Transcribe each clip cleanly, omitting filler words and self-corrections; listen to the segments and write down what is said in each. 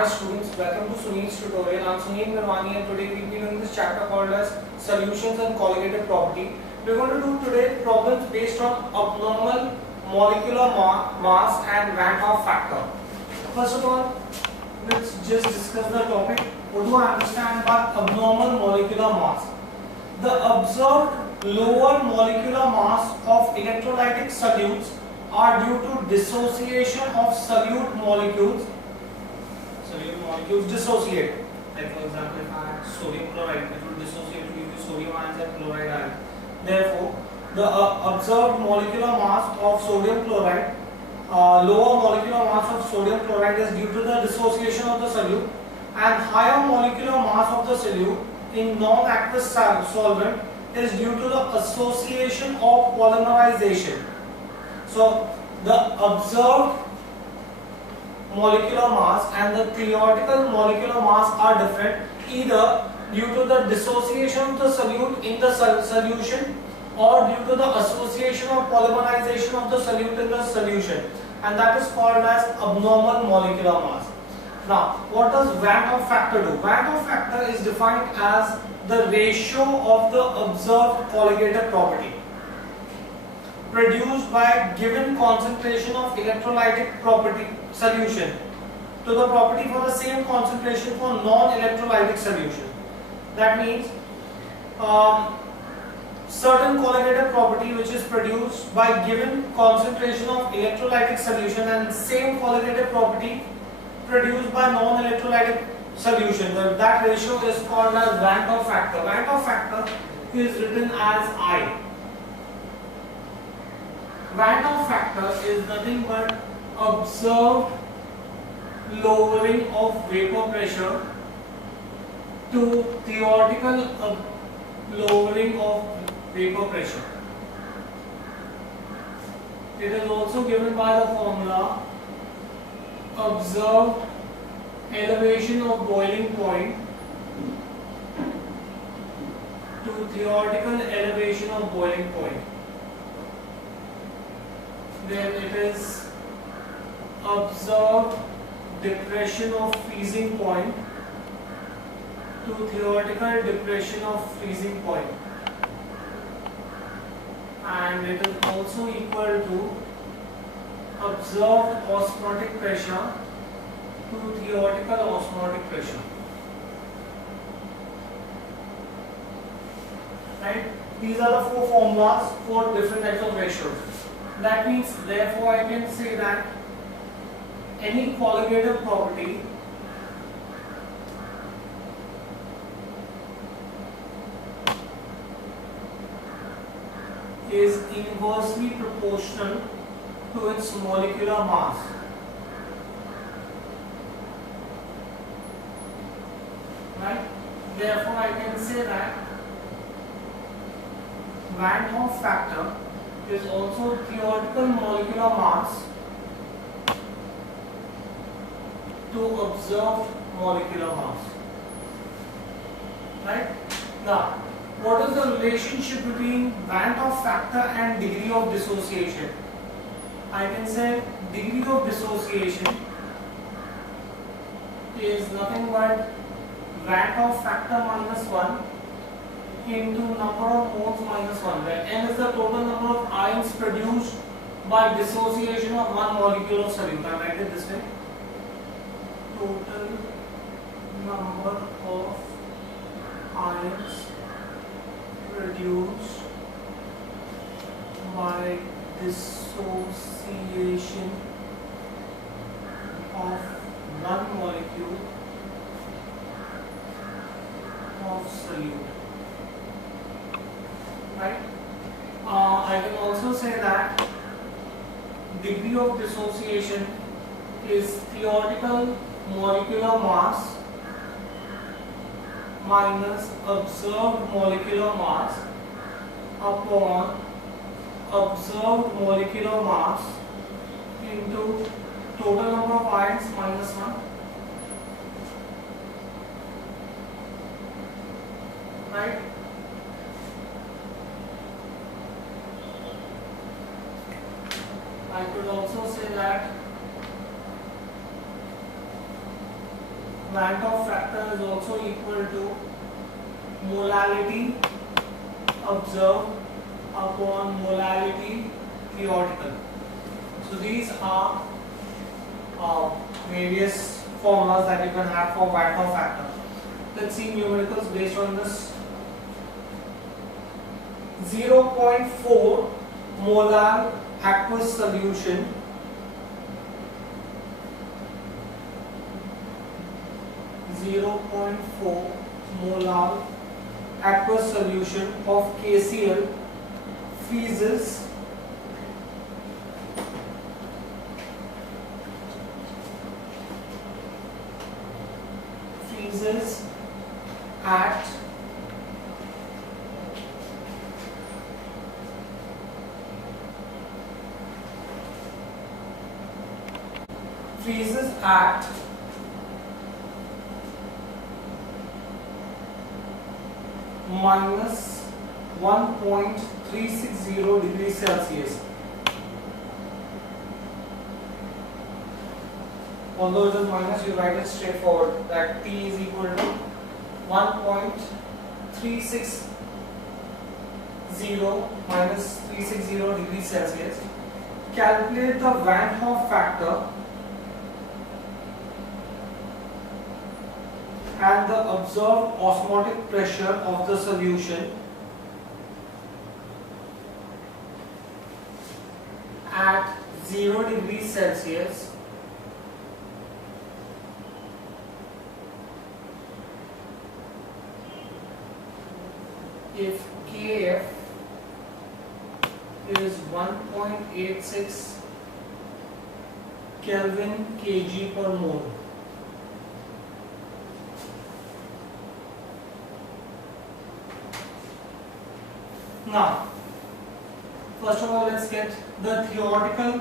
Hi students, welcome to Sunil's tutorial. I am Sunil Nirwani and today we will be doing this chapter called as Solutions and Collegative Property. We are going to do today problems based on abnormal molecular mass and Van Hoff factor. First of all, let's just discuss the topic. What do I understand by abnormal molecular mass? The observed lower molecular mass of electrolytic solutes are due to dissociation of solute molecules. Solute molecules dissociate. Like for example, if I have sodium chloride, it will dissociate to give you sodium ions and chloride ions. Therefore, the observed molecular mass of sodium chloride, lower molecular mass of sodium chloride is due to the dissociation of the solute, and higher molecular mass of the solute in non-aqueous solvent is due to the association of polymerization. So, the observed molecular mass and the theoretical molecular mass are different, either due to the dissociation of the solute in the solution or due to the association of polymerization of the solute in the solution, and that is called as abnormal molecular mass. Now, what does Van Hoff factor do? Van Hoff factor is defined as the ratio of the observed collegative property produced by given concentration of electrolytic property solution to the property for the same concentration for non-electrolytic solution. That means certain collegative property which is produced by given concentration of electrolytic solution and same collegative property produced by non-electrolytic solution. That ratio is called as Van Hoff factor. Van Hoff factor is written as I. Van Hoff factor is nothing but observed lowering of vapor pressure to theoretical lowering of vapor pressure. It is also given by the formula observed elevation of boiling point to theoretical elevation of boiling point. Then it is observed depression of freezing point to theoretical depression of freezing point, and it is also equal to observed osmotic pressure to theoretical osmotic pressure. Right? These are the four formulas for different types of ratios. That means, therefore, I can say that any collegative property is inversely proportional to its molecular mass. Right? Therefore, I can say that Van Hoff factor is also theoretical molecular mass to observed molecular mass. Right? Now, what is the relationship between Van Hoff factor and degree of dissociation? I can say degree of dissociation is nothing but Van Hoff factor minus 1 into number of moles minus 1, where n is the total number of ions produced by dissociation of one molecule of solute. I write it this way: total number of ions produced by dissociation of one molecule of solute. Right? I can also say that degree of dissociation is theoretical molecular mass minus observed molecular mass upon observed molecular mass into total number of ions minus 1. Right? I could also say that Van 't Hoff factor is also equal to molality observed upon molality theoretical. So these are various formulas that you can have for Van 't Hoff factor. Let's see numericals based on this. 0.4 molar aqueous solution molar aqueous solution of KCl freezes at minus 1.360 degrees Celsius. Although it is minus, you write it straightforward that T is equal to 1.360 minus 360 degrees Celsius. Calculate the Van 't Hoff factor and the observed osmotic pressure of the solution at 0 degrees Celsius if Kf is 1.86 Kelvin kg per mole. Now, first of all, let's get the theoretical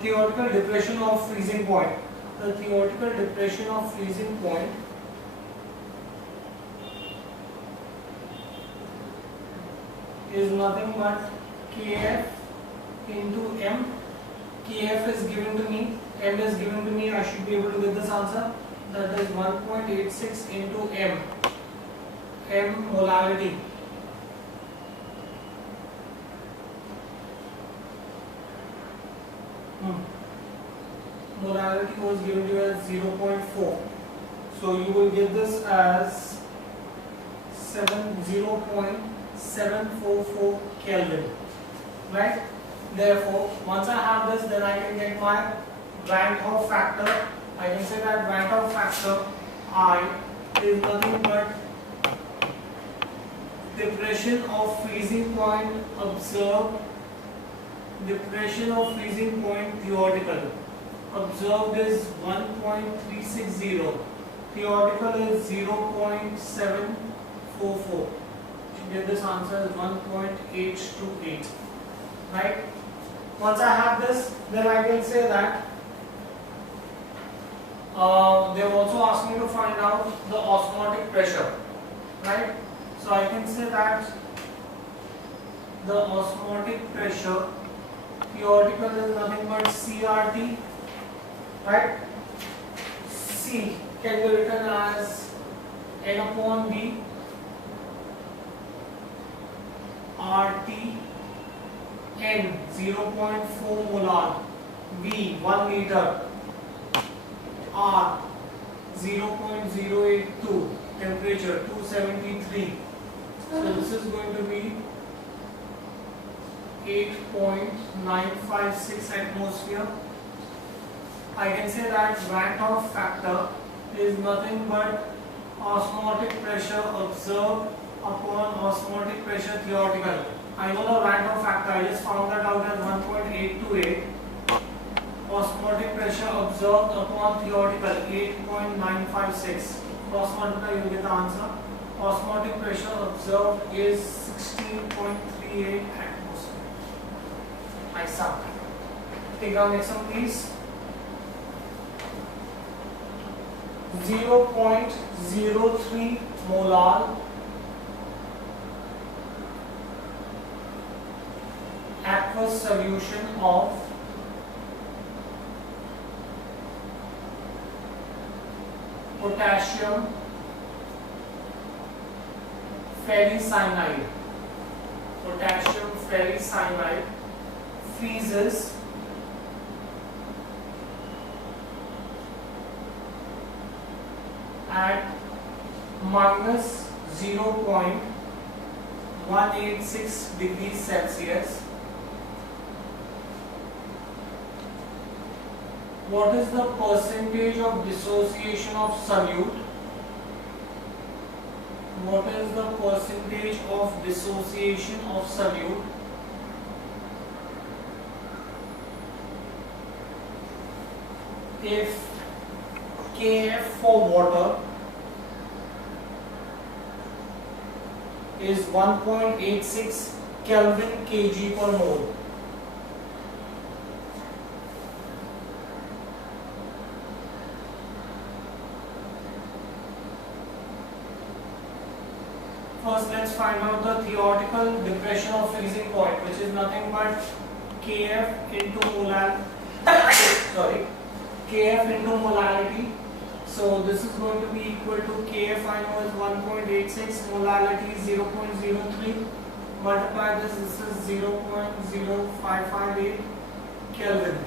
theoretical depression of freezing point. The theoretical depression of freezing point is nothing but Kf into M. Kf is given to me, M is given to me. I should be able to get this answer. That is 1.86 into M. M molarity. Molarity was given to you as 0.4. So you will get this as 0.744 Kelvin. Right? Therefore, once I have this, then I can get my Van 't Hoff factor. I can say that Van 't Hoff factor I is nothing but depression of freezing point observed, depression of freezing point theoretical. Observed is 1.360, theoretical is 0.744. You get this answer as 1.828. Right? Once I have this, then I can say that they have also asked me to find out the osmotic pressure. Right? So I can say that the osmotic pressure theoretical is nothing but CRT. Right? C can be written as N upon B RT N 0.4 molar, V 1 liter, R 0.082, temperature 273. So this is going to be 8.956 atmosphere. I can say that Van 't Hoff factor is nothing but osmotic pressure observed upon osmotic pressure theoretical. I know the Van 't Hoff factor, I just found that out as 1.828. Osmotic pressure observed upon theoretical 8.956. Cross multiply, you will get the answer. Osmotic pressure observed is 16.38 atmosphere. I suck. Take down next one, please. 0.03 molar aqueous aqueous solution of potassium ferricyanide. Potassium ferricyanide freezes at minus 0.186 degrees Celsius. What is the percentage of dissociation of solute? What is the percentage of dissociation of solute? If Kf for water is 1.86 Kelvin kg per mole. First, let's find out the theoretical depression of freezing point, which is nothing but Kf into Kf into molality. So this is going to be equal to Kf, I know is 1.86, molality is 0.03, multiply this is 0.0558 Kelvin,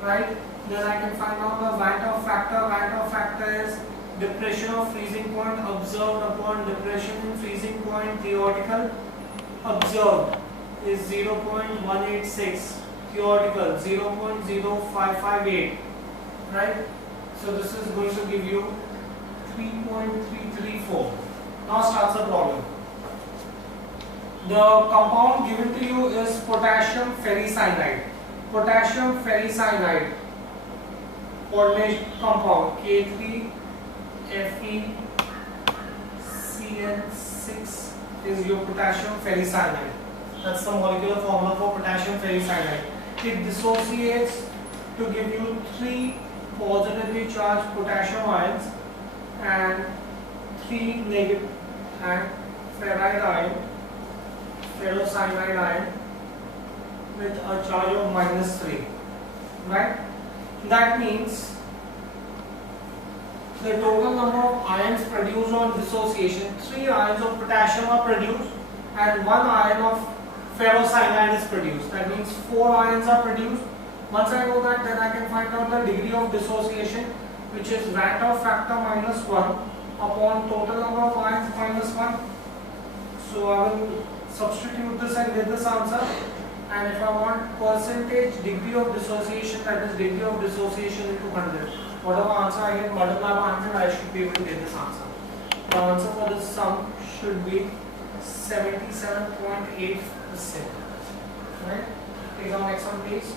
right? Then I can find out the Van't factor. Van't factor is depression of freezing point observed upon depression in freezing point theoretical observed is 0.186, theoretical 0.0558, right? So this is going to give you 3.334. Now starts the problem. The compound given to you is potassium ferricyanide. Potassium ferricyanide coordinate compound K3FeCN6 is your potassium ferricyanide. That's the molecular formula for potassium ferricyanide. It dissociates to give you 3 positively charged potassium ions and 3 negative and ferrite ion, ferrocyanide ion with a charge of -3, right? That means the total number of ions produced on dissociation, 3 ions of potassium are produced and 1 ion of ferrocyanide is produced. That means 4 ions are produced. Once I know that, then I can find out the degree of dissociation, which is Van't factor -1 upon total number of ions -1. So I will substitute this and get this answer. And if I want percentage degree of dissociation, that is degree of dissociation into 100. Whatever answer I get, multiply by 100, I should be able to get this answer. The answer for this sum should be 77.8%. Right? Take our next one, please.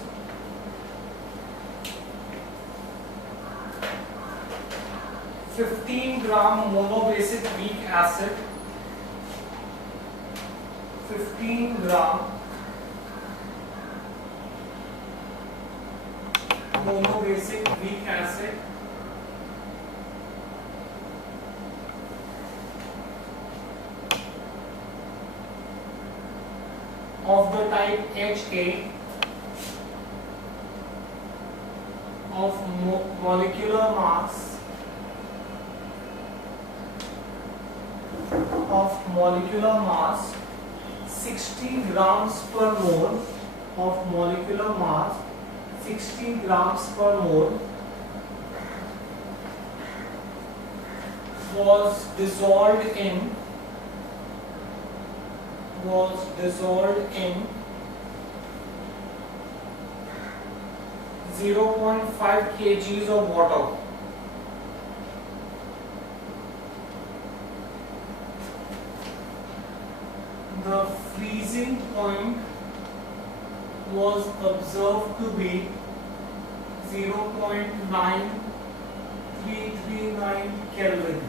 (15 gram monobasic weak acid). 15 gram monobasic weak acid of the type HA of molecular mass 60 grams per mole of molecular mass 60 grams per mole was dissolved in 0.5 kgs of water. The freezing point was observed to be 0.9339 Kelvin.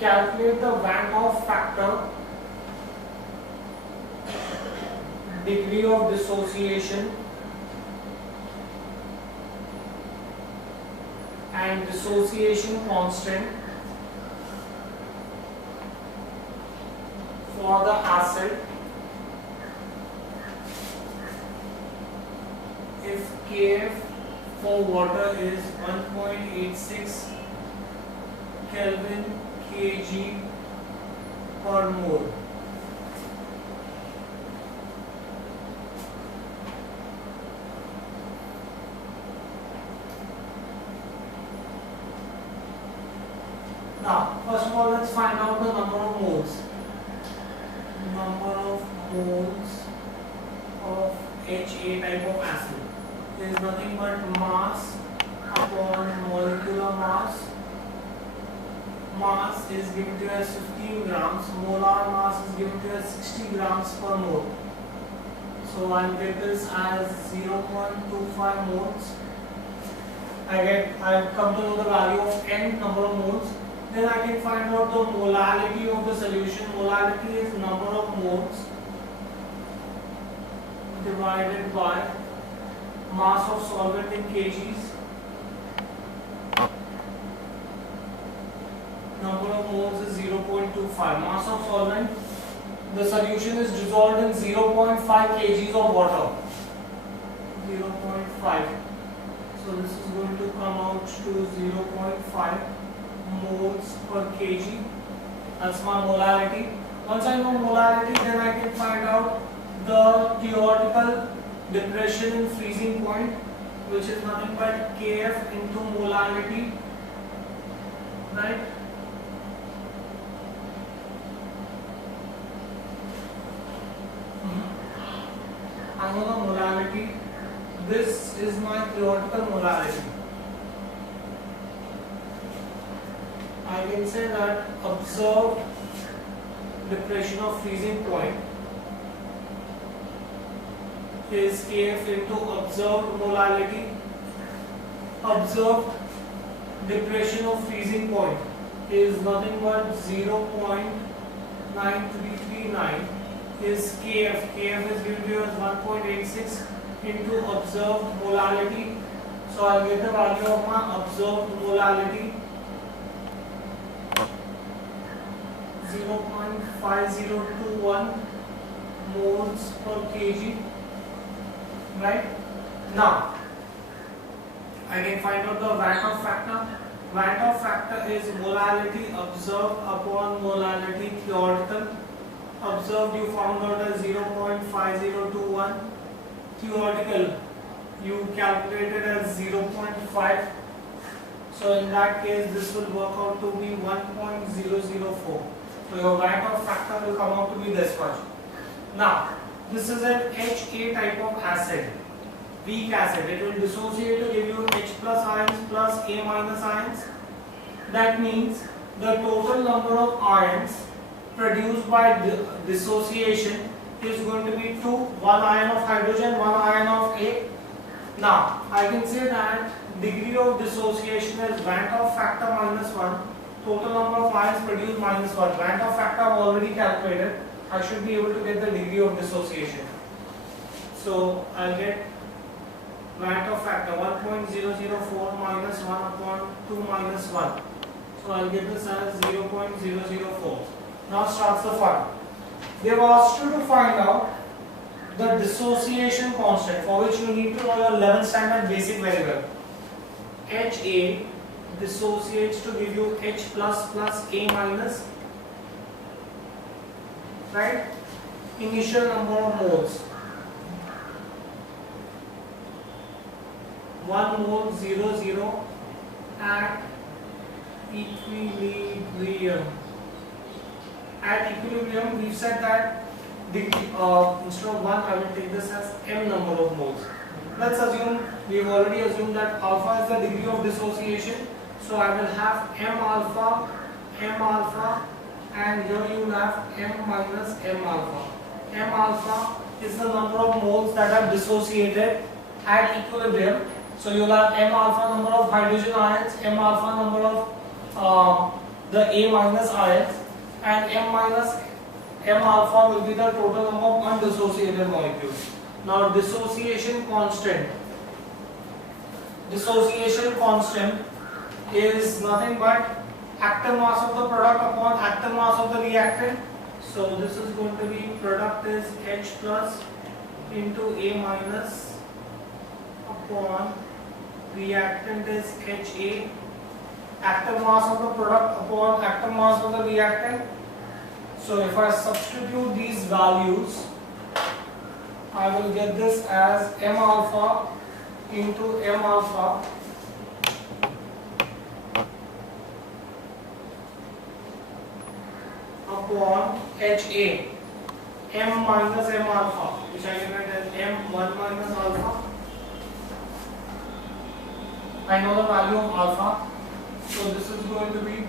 Calculate the Van't factor, degree of dissociation, and dissociation constant for the acid if Kf for water is 1.86 Kelvin kg per mole. Now, first of all, let's find out the number of moles. Number of moles of HA type of acid is nothing but mass upon molecular mass. Mass is given to us 15 grams. Molar mass is given to us 60 grams per mole. So I'll get this as 0.25 moles. I've come to know the value of n number of moles. Then I can find out the molality of the solution. Molality is number of moles divided by mass of solvent in kgs. Number of moles is 0.25. Mass of solvent, the solution is dissolved in 0.5 kgs of water. 0.5. So this is going to come out to 0.5 moles per kg. That's my molality. Once I know molality, then I can find out the theoretical depression in freezing point, which is nothing but Kf into molality, right? I know the molality. This is my theoretical molality. I can say that observed depression of freezing point is Kf into observed molality. Observed depression of freezing point is nothing but 0.9339 is Kf. Kf is given to us 1.86 into observed molality. So I'll get the value of my observed molality 0.5021 moles per kg. Right? Now I can find out the Van't factor. Van't factor is molality observed upon molality theoretical. Observed you found out as 0.5021. Theoretical you calculated as 0.5. So in that case this will work out to be 1.004. So your Van't factor will come out to be this much. Now this is an HA type of acid, weak acid. It will dissociate to give you H plus ions plus A minus ions. That means the total number of ions produced by dissociation is going to be 2, 1 ion of hydrogen, 1 ion of A. Now I can say that degree of dissociation is Van't factor minus 1, total number of ions produced minus 1. Van't factor I have already calculated. I should be able to get the degree of dissociation. So I'll get Van't factor 1.004 minus 1 upon 2 minus 1. So I'll get this as 0.004. Now starts the fun. They've asked you to find out the dissociation constant, for which you need to know your 11th standard basic very well. HA dissociates to give you H plus plus A minus. Right? Initial number of moles 1 mole 0 0 at equilibrium. At equilibrium we've said that instead of 1 I will take this as m number of moles. Let's assume we've already assumed that alpha is the degree of dissociation. So I will have m alpha, and here you will have m minus m alpha. M alpha is the number of moles that are dissociated at equilibrium. So you will have m alpha number of hydrogen ions, m alpha number of the A minus ions, and m minus m alpha will be the total number of undissociated molecules. Now dissociation constant is nothing but active mass of the product upon active mass of the reactant. So this is going to be product is H plus into A minus upon reactant is HA. Active mass of the product upon active mass of the reactant. So if I substitute these values, I will get this as M alpha into M alpha upon HA, M minus M alpha, which I can write as M1 minus alpha. I know the value of alpha, so this is going to be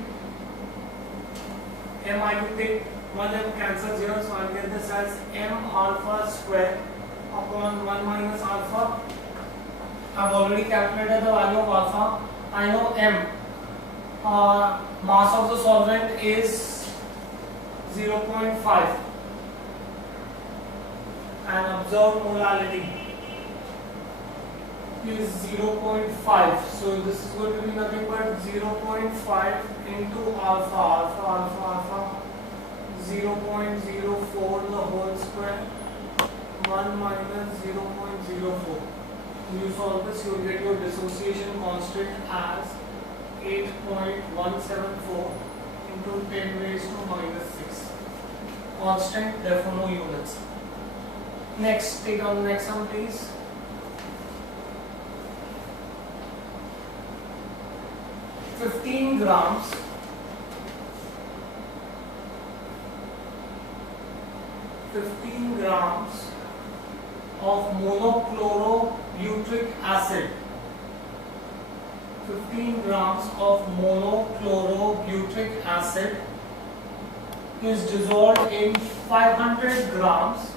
M. I will take 1 M cancels here, so I will get this as M alpha square upon 1 minus alpha. I have already calculated the value of alpha. I know M. Mass of the solvent is 0.5 and observed molality is 0.5. So this is going to be nothing but 0.5 into alpha 0.04 the whole square 1 minus 0.04. You solve this, you will get your dissociation constant as 8.174 into 10 raised to minus 6. Constant, therefore no units. Next, take on the next one please. $15 grams of monochlorobutyric acid. 15 grams of monochlorobutyric acid is dissolved in 500 grams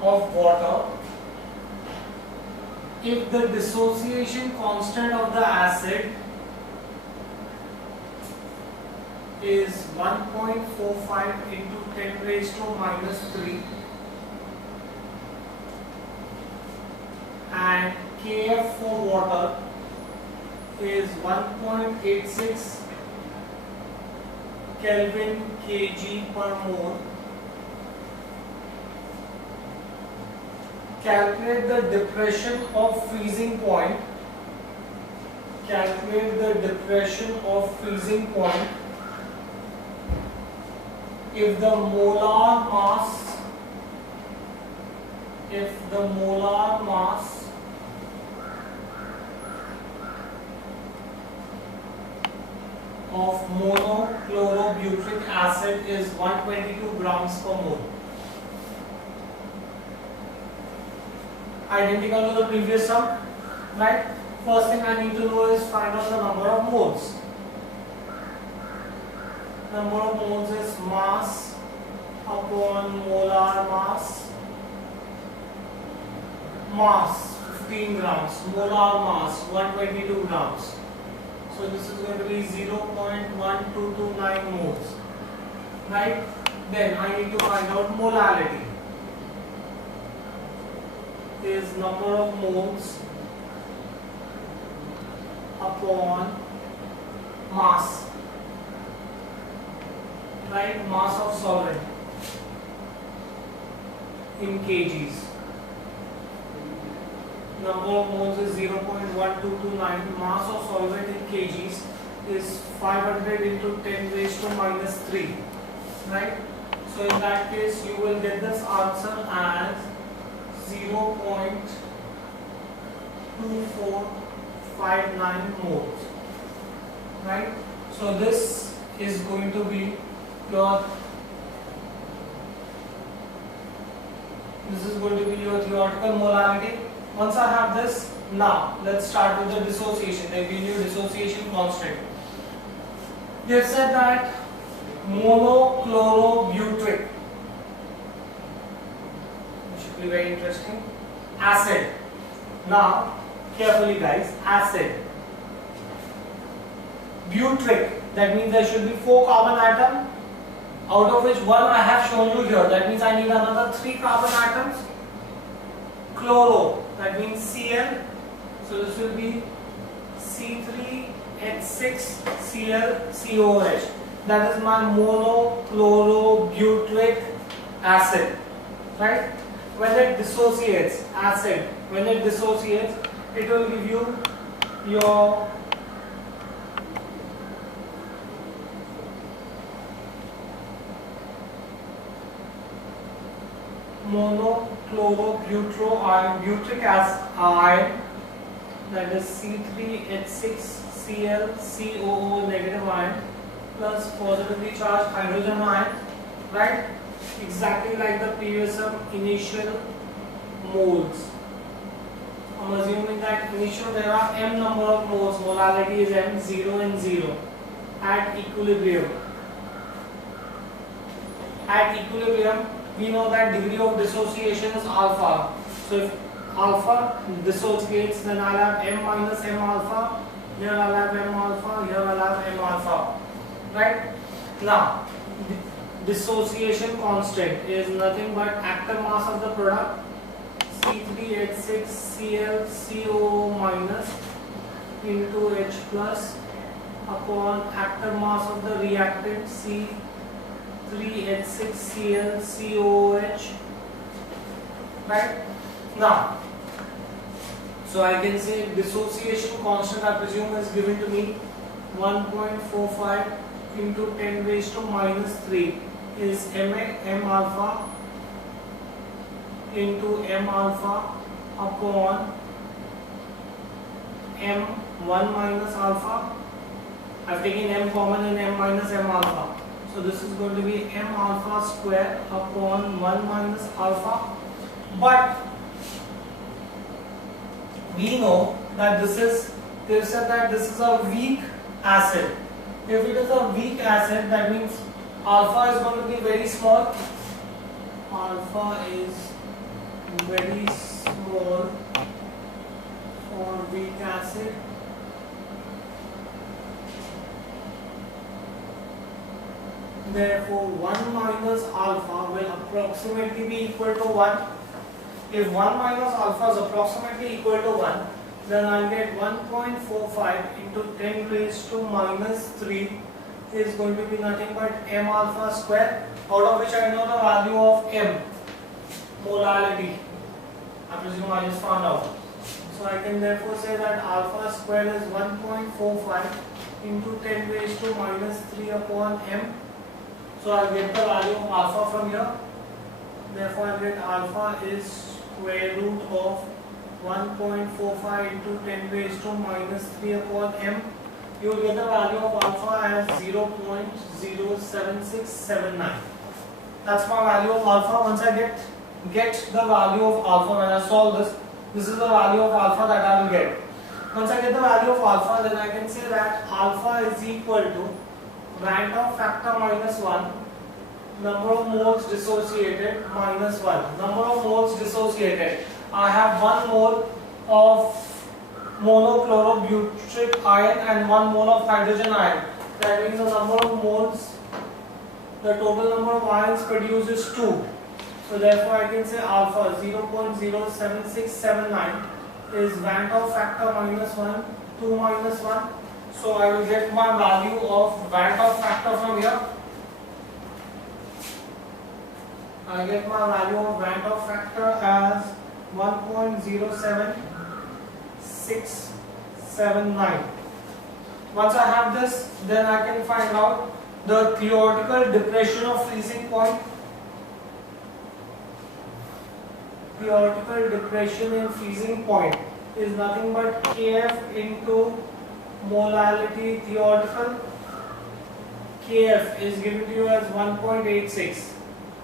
of water if the dissociation constant of the acid is 1.45 into 10 raised to minus 3 and Kf for water is 1.86 Kelvin kg per mole. Calculate the depression of freezing point. If the molar mass of monochlorobutyric acid is 122 grams per mole. Identical to the previous sum, right? First thing I need to know is find out the number of moles. Number of moles is mass upon molar mass. Mass 15 grams, molar mass 122 grams. So this is going to be 0.1229 moles, right? Then I need to find out molality. Is number of moles upon mass, right? Mass of solvent in kgs. Number of moles is 0.1229. Mass of solvent in kgs is 500 into 10 raised to minus 3, right? So in that case you will get this answer as 0.2459 moles, right? So this is going to be your theoretical molality. Once I have this, now let's start with the dissociation. They give you dissociation constant. They have said that monochlorobutyric, should be very interesting, acid. Now carefully guys, acid butyric, that means there should be 4 carbon atoms, out of which one I have shown you here, that means I need another 3 carbon atoms. Chloro, that means Cl, so this will be C3H6Cl that is my monochlorobutyric acid, right? When it dissociates, acid, when it dissociates, it will give you your monochlorobutyric acid, that is C3H6Cl negative ion plus positively charged hydrogen ion, right? Exactly like the previous initial moles. I'm assuming that initial there are m number of moles, molality is m, 0 and 0 at equilibrium. At equilibrium, we know that degree of dissociation is alpha. So if alpha dissociates, then I'll have m minus m alpha, here I'll have m alpha, here I'll have m alpha, right? Now, dissociation constant is nothing but active mass of the product, C3H6Cl minus into H plus upon active mass of the reactant C3H6Cl, right? Now, so I can say dissociation constant, I presume, is given to me 1.45 into 10 raised to minus 3 is m alpha into m alpha upon m1 minus alpha. I've taken m common in m minus m alpha. So this is going to be m alpha square upon 1 minus alpha. But we know that they've said that this is a weak acid. If it is a weak acid, that means alpha is going to be very small. Alpha is very small for weak acid. Therefore, 1 minus alpha will approximately be equal to 1. If 1 minus alpha is approximately equal to 1, then I'll get 1.45 into 10 raised to minus 3 is going to be nothing but m alpha square, out of which I know the value of m, molality. I presume I just found out. So I can therefore say that alpha square is 1.45 into 10 raised to minus 3 upon m. So I'll get the value of alpha from here. Therefore I'll get alpha is square root of 1.45 into 10 raised to minus 3 upon m. You will get the value of alpha as 0.07679. That's my value of alpha. Once I get the value of alpha, when I solve this is the value of alpha that I will get. Once I get the value of alpha, then I can say that alpha is equal to Randolph factor minus 1, number of moles dissociated minus 1. Number of moles dissociated, I have 1 mole of monochlorobutyric ion and 1 mole of hydrogen ion. That means the number of moles, the total number of ions produced is 2. So therefore I can say alpha 0.07679 is Randolph factor minus 1, 2 minus 1. So I will get my value of Randolph factor from here. I get my value of Randolph factor as 1.07679. Once I have this, then I can find out the theoretical depression of freezing point. Theoretical depression in freezing point is nothing but Kf into molality theoretical. Kf is given to you as 1.86.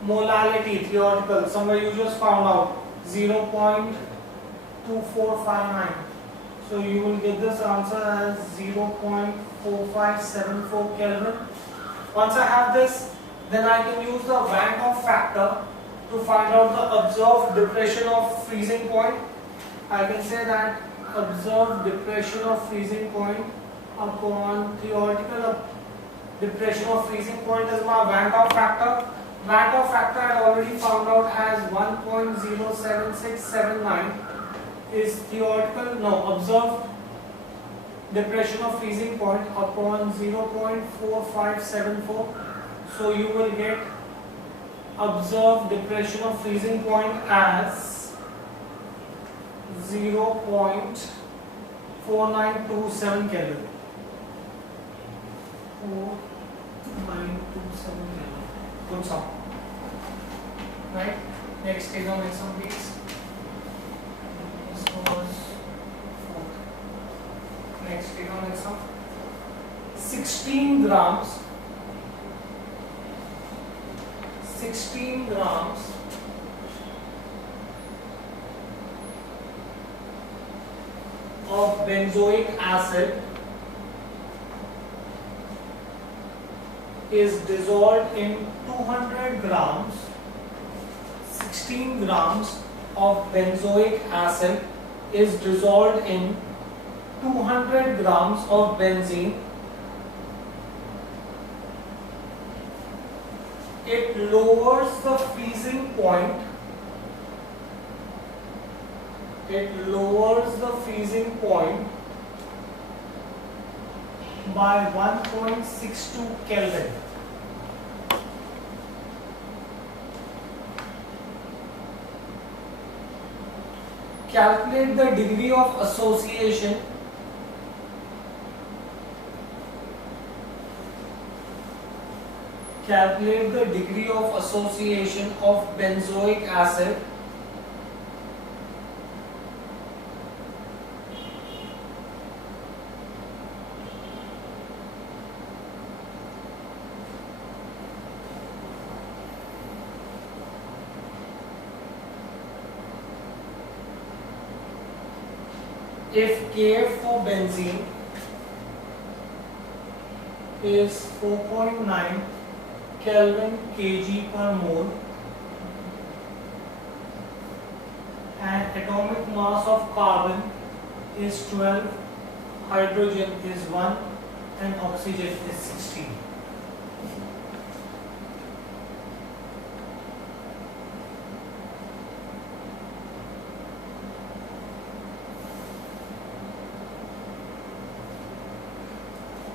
Molality theoretical, somewhere you just found out 0.2459. So you will get this answer as 0.4574 Kelvin. Once I have this, then I can use the Randolph factor to find out the observed depression of freezing point. I can say that observed depression of freezing point upon theoretical depression of freezing point is my Van Hoff factor. Van Hoff factor I had already found out as 1.07679 is observed depression of freezing point upon 0.4574. So you will get observed depression of freezing point as 0.4927 Kelvin. 4927 Kelvin. Good sum. Right? Next take on some please. This was 4th. Next take on some 16 grams. 16 grams of benzoic acid is dissolved in 200 grams. 16 grams of benzoic acid is dissolved in 200 grams of benzene. It lowers the freezing point. It lowers the freezing point by 1.62 Kelvin. Calculate the degree of association of benzoic acid if Kf for benzene is 4.9 Kelvin kg per mole and atomic mass of carbon is 12, hydrogen is 1 and oxygen is 16.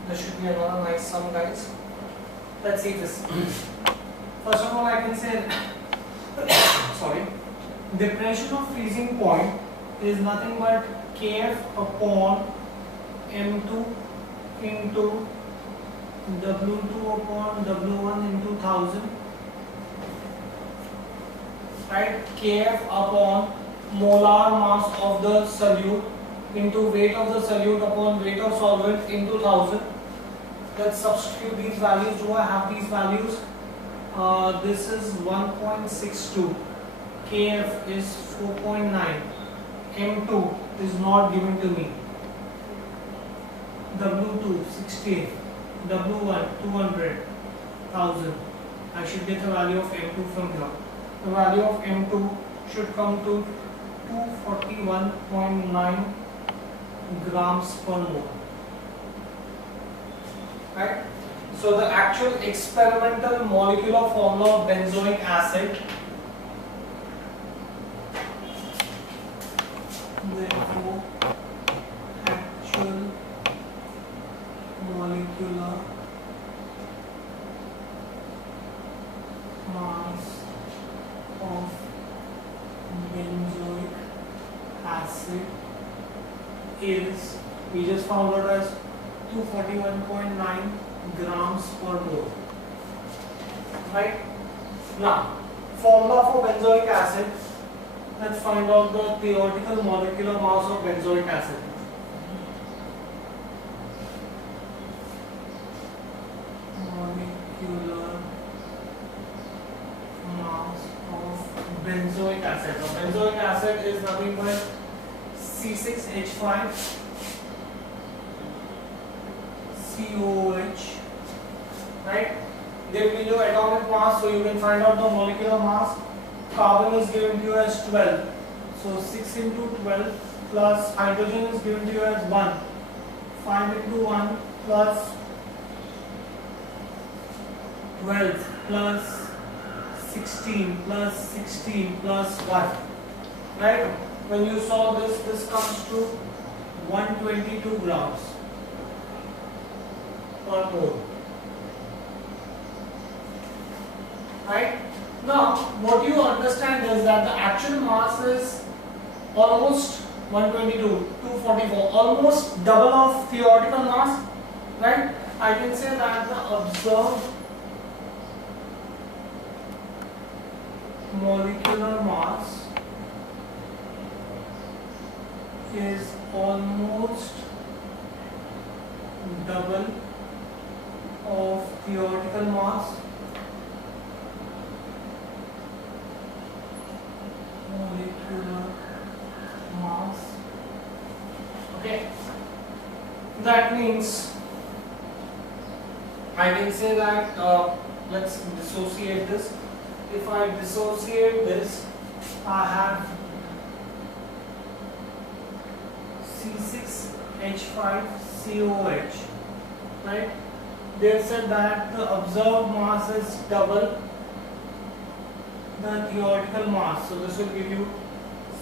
There should be another nice sum, guys. Let's see this. First of all, I can say sorry, depression of freezing point is nothing but Kf upon M2 into W2 upon W1 into 1000, right? Kf upon molar mass of the solute into weight of the solute upon weight of solvent into 1000. Let's substitute these values. Do I have these values? This is 1.62. Kf is 4.9. M2 is not given to me. W2 68. W1 200. 1000. I should get the value of M2 from here. The value of M2 should come to 241.9 grams per mole. Right? So the actual experimental molecular formula of benzoic acid, therefore actual molecular mass of benzoic acid is, we just found out as 241.9 grams per mole. Right? Now, formula for benzoic acid. Let's find out the theoretical molecular mass of benzoic acid. Molecular mass of benzoic acid. Now, benzoic acid is nothing but C6H5 COOH, right? They will give you atomic mass, so you can find out the molecular mass. Carbon is given to you as 12, so 6 into 12 plus hydrogen is given to you as 1, 5 into 1 plus 12 plus 16 plus 16 plus 1. Right? When you solve this, this comes to 122 grams per mole. Right? Now, what you understand is that the actual mass is almost 122, 244, almost double of theoretical mass. Right? I can say that the observed molecular mass is almost double of theoretical mass. Molecular mass. Okay, that means I can say that let's dissociate this. If I dissociate this, I have C6H5COH. Right? They said that the observed mass is double the theoretical mass. So this will give you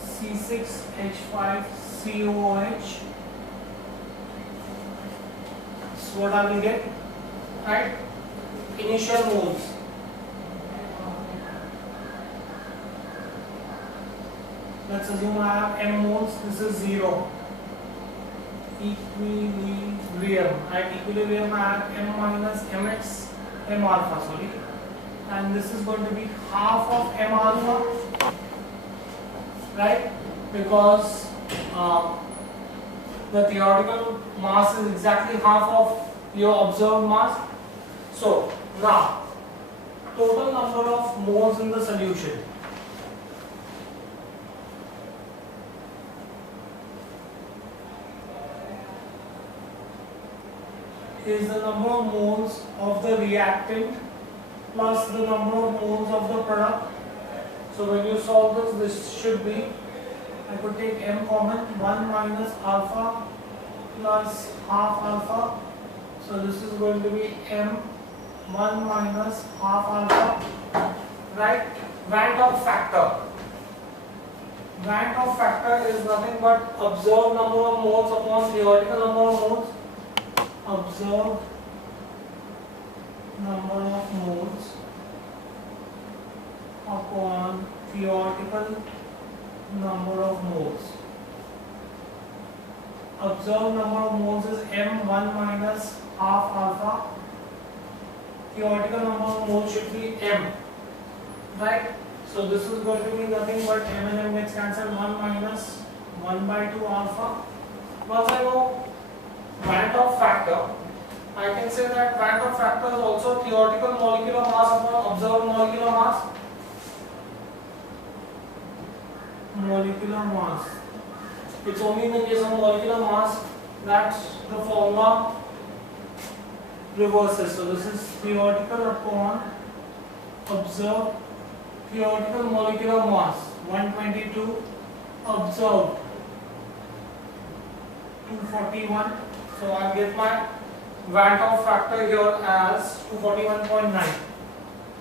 C6H5COH. So what I will get? Right? Initial moles. Let's assume I have m moles. This is 0. Equilibrium. At equilibrium I have m minus mx, m alpha, sorry. And this is going to be half of m alpha, right? Because the theoretical mass is exactly half of your observed mass. So now, total number of moles in the solution is the number of moles of the reactant plus the number of moles of the product. So when you solve this, this should be, I could take m common, 1 minus alpha plus half alpha. So this is going to be m 1 minus half alpha, right? Van't factor. Van't factor is nothing but observed number of moles upon theoretical number of moles. Observed number of moles upon theoretical number of moles. Observed number of moles is m 1 minus half alpha. Theoretical number of moles should be m, right? So this is going to be nothing but m and m gets cancelled, 1 minus 1 by 2 alpha. Once I know Van't factor, I can say that Van't factor is also theoretical molecular mass upon observed molecular mass. Molecular mass. It's only in the case of molecular mass that the formula reverses. So this is theoretical upon observed theoretical molecular mass 122, observed 241. So I'll get my Van't factor here as 241.9.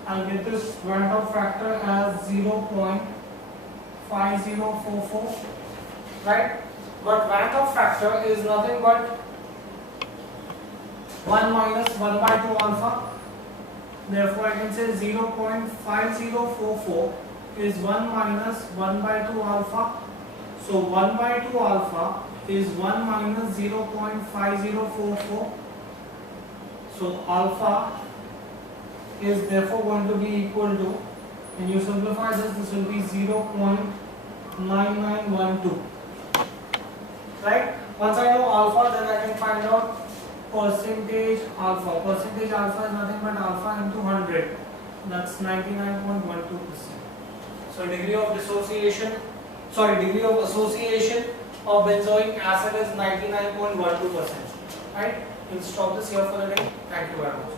I'll get this Van't factor as 0.5044, right? But Van't factor is nothing but 1 minus 1 by 2 alpha. Therefore, I can say 0.5044 is 1 minus 1 by 2 alpha. So 1 by 2 alpha is 1 minus 0.5044. So alpha is therefore going to be equal to, when you simplify this, this will be 0.9912. Right? Once I know alpha, then I can find out percentage alpha. Percentage alpha is nothing but alpha into 100. That's 99.12%. So degree of association of benzoic acid is 99.12%. Right? We'll stop this here for the day. Thank you very much.